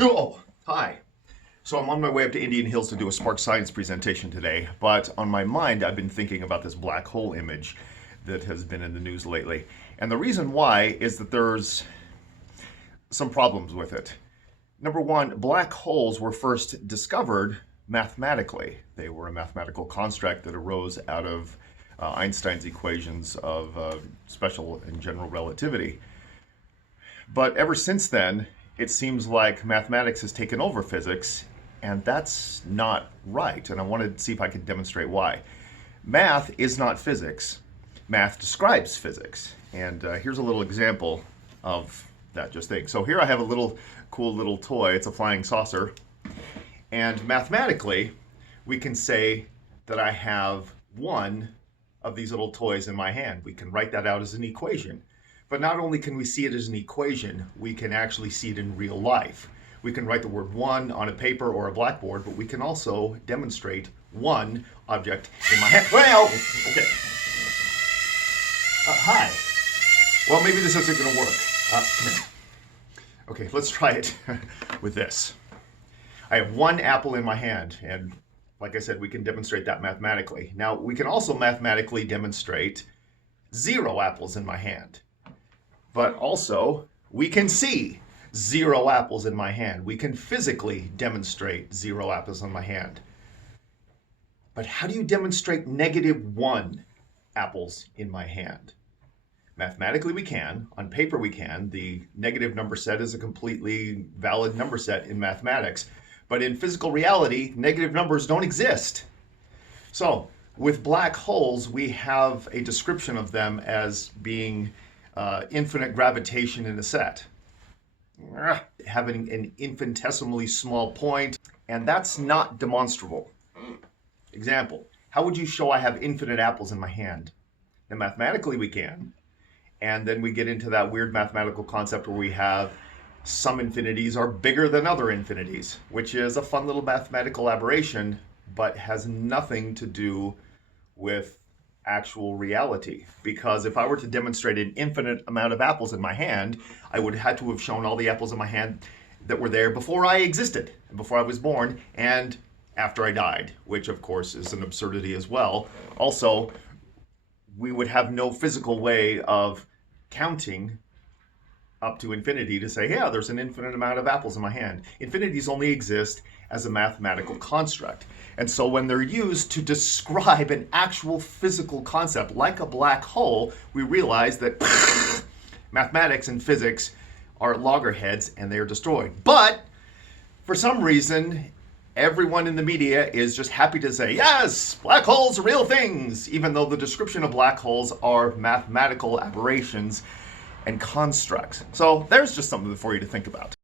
Oh, hi. So I'm on my way up to Indian Hills to do a Spark Science presentation today, but on my mind I've been thinking about this black hole image that has been in the news lately. And the reason why is that there's some problems with it. Number one, black holes were first discovered mathematically. They were a mathematical construct that arose out of Einstein's equations of special and general relativity. But ever since then, it seems like mathematics has taken over physics, and that's not right. And I wanted to see if I could demonstrate why. Math is not physics. Math describes physics. And here's a little example of that just thing. So here I have a little cool little toy. It's a flying saucer. And mathematically, we can say that I have one of these little toys in my hand. We can write that out as an equation. But not only can we see it as an equation, we can actually see it in real life. We can write the word one on a paper or a blackboard, but we can also demonstrate one object in my hand. Well, okay. Hi. Well, maybe this isn't going to work. Come here. Okay, let's try it with this. I have one apple in my hand, and like I said, we can demonstrate that mathematically. Now, we can also mathematically demonstrate 0 apples in my hand. But also, we can see 0 apples in my hand. We can physically demonstrate 0 apples in my hand. But how do you demonstrate -1 apples in my hand? Mathematically, we can. On paper, we can. The negative number set is a completely valid number set in mathematics. But in physical reality, negative numbers don't exist. So, with black holes, we have a description of them as being infinite gravitation in a set. Having an infinitesimally small point, and that's not demonstrable. Example, how would you show I have infinite apples in my hand? And mathematically we can, and then we get into that weird mathematical concept where we have some infinities are bigger than other infinities, which is a fun little mathematical aberration, but has nothing to do with actual reality. Because if I were to demonstrate an infinite amount of apples in my hand, I would have had to have shown all the apples in my hand that were there before I existed, before I was born, and after I died, which of course is an absurdity as well. Also, we would have no physical way of counting up to infinity to say, yeah, there's an infinite amount of apples in my hand. Infinities only exist as a mathematical construct. And so when they're used to describe an actual physical concept like a black hole, we realize that mathematics and physics are at loggerheads and they are destroyed. But for some reason, everyone in the media is just happy to say, yes, black holes are real things, even though the description of black holes are mathematical aberrations and constructs. So there's just something for you to think about.